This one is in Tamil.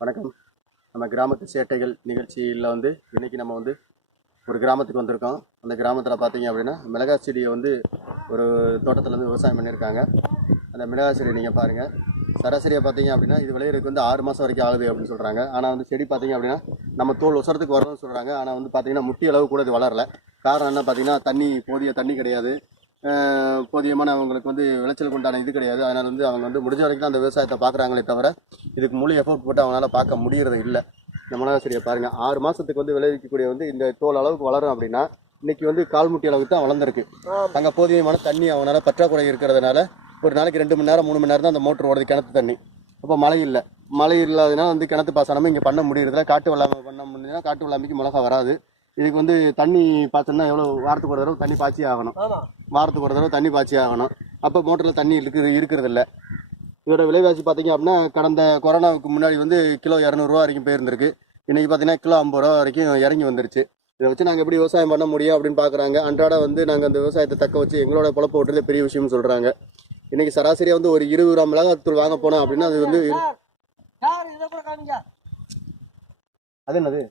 வணக்கம். நம்ம கிராமத்து சேட்டைகள் நிகழ்ச்சியில் இன்னைக்கு நம்ம ஒரு கிராமத்துக்கு வந்திருக்கோம். அந்த கிராமத்தில் பார்த்தீங்க அப்படின்னா மிளகாய் செடியை ஒரு தோட்டத்தில் விவசாயம் பண்ணியிருக்காங்க. அந்த மிளகாய் செடி நீங்கள் பாருங்கள், சராசரியாக பார்த்தீங்க அப்படின்னா இது விளையிறதுக்கு 6 மாதம் வரைக்கும் ஆகுது அப்படின்னு சொல்கிறாங்க. ஆனால் செடி பார்த்தீங்க அப்படின்னா நம்ம தோல் ஒசரத்துக்கு வரணும்னு சொல்கிறாங்க. ஆனால் பார்த்தீங்கன்னா முட்டி அளவு கூட இது வளரல. காரணம் என்ன பார்த்தீங்கன்னா போதிய தண்ணி கிடையாது, போதியமான அவங்களுக்கு விளைச்சலுக்கு உண்டான இது கிடையாது. அதனால் அவங்க முடிஞ்ச வரைக்கும் தான் அந்த விவசாயத்தை பார்க்குறாங்களே தவிர இதுக்கு முழு எஃபோர்ட் போட்டு அவங்களால பார்க்க முடியறது இல்லை. இந்த மிளகா செடியை பாருங்கள், 6 மாதத்துக்கு விளைவிக்கக்கூடிய இந்த தோல் அளவுக்கு வளரும் அப்படின்னா இன்னைக்கு கால் முட்டி அளவுக்கு தான் வளர்ந்துருக்கு. அங்கே போதியமான தண்ணி அவங்களால பற்றாக்குறை இருக்கிறதுனால ஒரு நாளைக்கு 2 மணி நேரம் 3 மணி நேரம் தான் அந்த மோட்டர் ஓடுது, கிணத்து தண்ணி. அப்போ மழை இல்லை, மழை இல்லாததுனால கிணத்து பாசனமே இங்கே பண்ண முடியறதில்ல. காட்டு வெள்ளாமை பண்ண முடியுதுன்னா காட்டு வெள்ளாமைக்கு மிளகா வராது. இதுக்கு தண்ணி பாய்ச்சோம்னா எவ்வளோ, வாரத்துக்கு ஒரு தடவை தண்ணி பாய்ச்சி ஆகணும். வாரத்துக்கு ஒரு தடவை தண்ணி பாய்ச்சி ஆகணும். அப்போ மோட்டரில் தண்ணி இருக்கிறது இல்லை. இதோட விலைவாசி பார்த்தீங்க அப்படின்னா கடந்த கொரோனாவுக்கு முன்னாடி கிலோ 200 வரைக்கும் போயிருந்திருக்கு. இன்றைக்கி பார்த்தீங்கன்னா கிலோ 50 வரைக்கும் இறங்கி வந்துருச்சு. இதை வச்சு நாங்கள் எப்படி விவசாயம் பண்ண முடியும் அப்படின்னு பார்க்குறாங்க. அன்றாட நாங்கள் அந்த விவசாயத்தை தக்க வச்சு எங்களோட பொழப்ப ஓட்டுறதே பெரிய விஷயம்னு சொல்கிறாங்க. இன்றைக்கி சராசரியாக ஒரு 20 கிராம் மிளகாத்தூள் வாங்க போனோம் அப்படின்னா அது அது என்னது